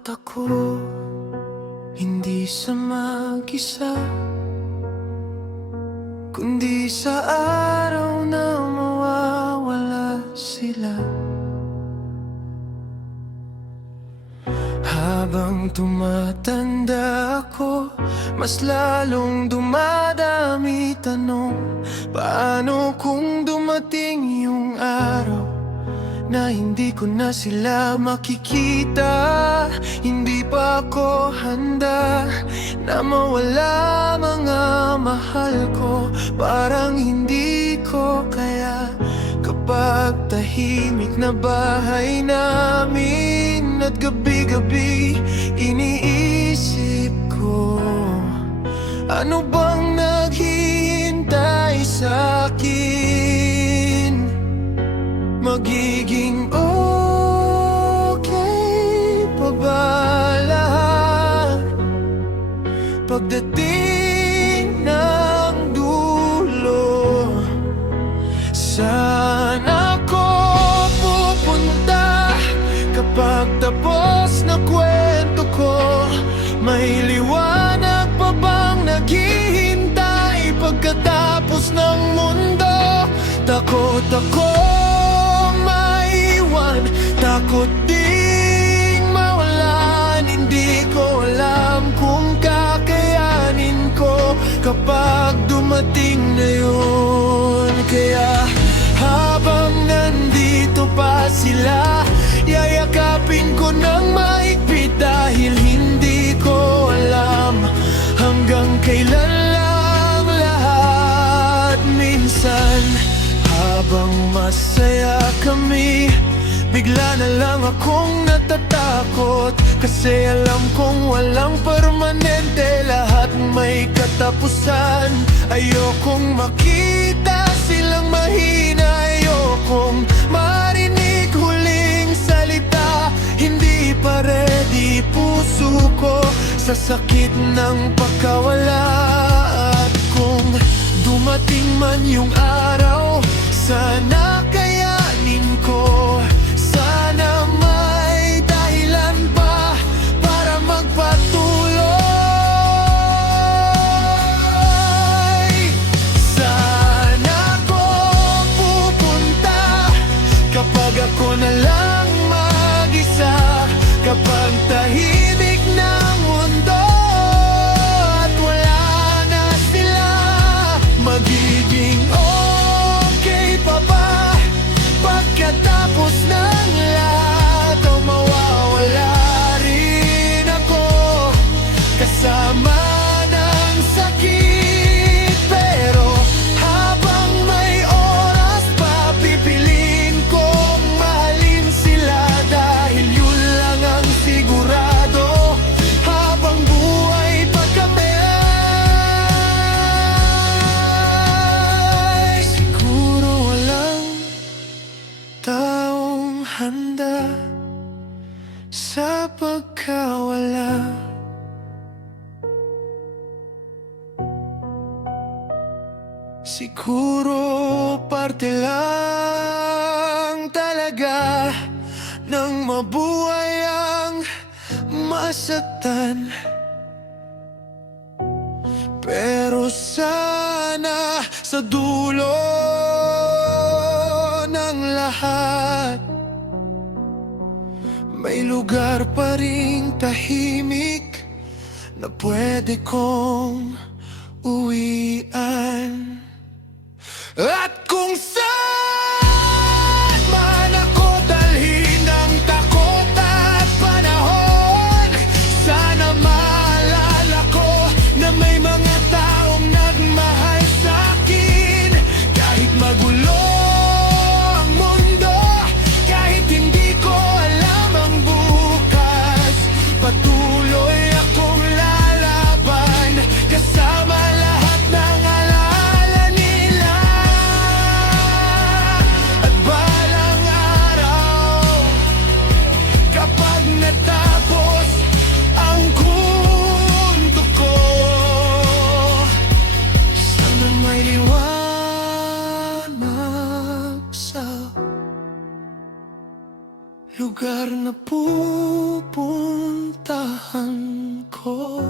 Takot ako, hindi sa mag-isa, kundi sa araw na mawawala sila. Habang tumatanda ako, mas lalong dumadami tanong, paano kung dumating yung araw na hindi ko na sila makikita? Hindi pa ako handa na mawala mga mahal ko. Parang hindi ko kaya kapag tahimik na bahay namin at gabi-gabi iniisip ko, ano bang naghihintay sa'kin? Magiging okay pa ba lahat pagdating ng dulo? Saan ako pupunta kapag tapos na kwento ko? May liwanag pa bang naghihintay pagkatapos ng mundo? Takot ako maiwan, takot ding mawalan. Hindi ko alam kung kakayanin ko kapag dumating na yun. Kaya habang nandito pa sila, yayakapin ko ng mahigpit dahil hindi ko alam hanggang kailan lang lahat. Minsan habang masaya kami, bigla na lang akong natatakot, kasi alam kong walang permanente, lahat may katapusan. Ayokong makita silang mahina, ayokong marinig huling salita. Hindi pa ready puso ko sa sakit ng pagkawala. At kung dumating man yung araw, sana kayanin ko. Sana may dahilan pa para magpatuloy. Sana ako pupunta kapag ako na lang mag-isa, kapag tahimik ng mundo at wala na sila. Magiging okay pa ba pagkatapos ng lahat? O mawawala rin ako kasama ng sakit? Pero habang may oras pa, pipiliin kong mahalin sila, dahil yun lang ang sigurado habang buhay pa kami. Ay, siguro walang taong handa sa pagkawala. Siguro parte lang talaga ng mabuhay ang masaktan. Pero sana sa dulo ng lahat, may lugar pa ring tahimik na pwede kong uwian. At kung saan man ako dalhin ng takot at panahon, sana maalala ko na may mga taong nagmahal sa'kin. Kahit magulo ang mundo, kahit hindi ko alam ang bukas, patuloy akong lalaban kasama lahat ng alaala nila. At balang araw, kapag natapos ang kwento ko, sana may liwanag sa lugar na pupuntahan ko.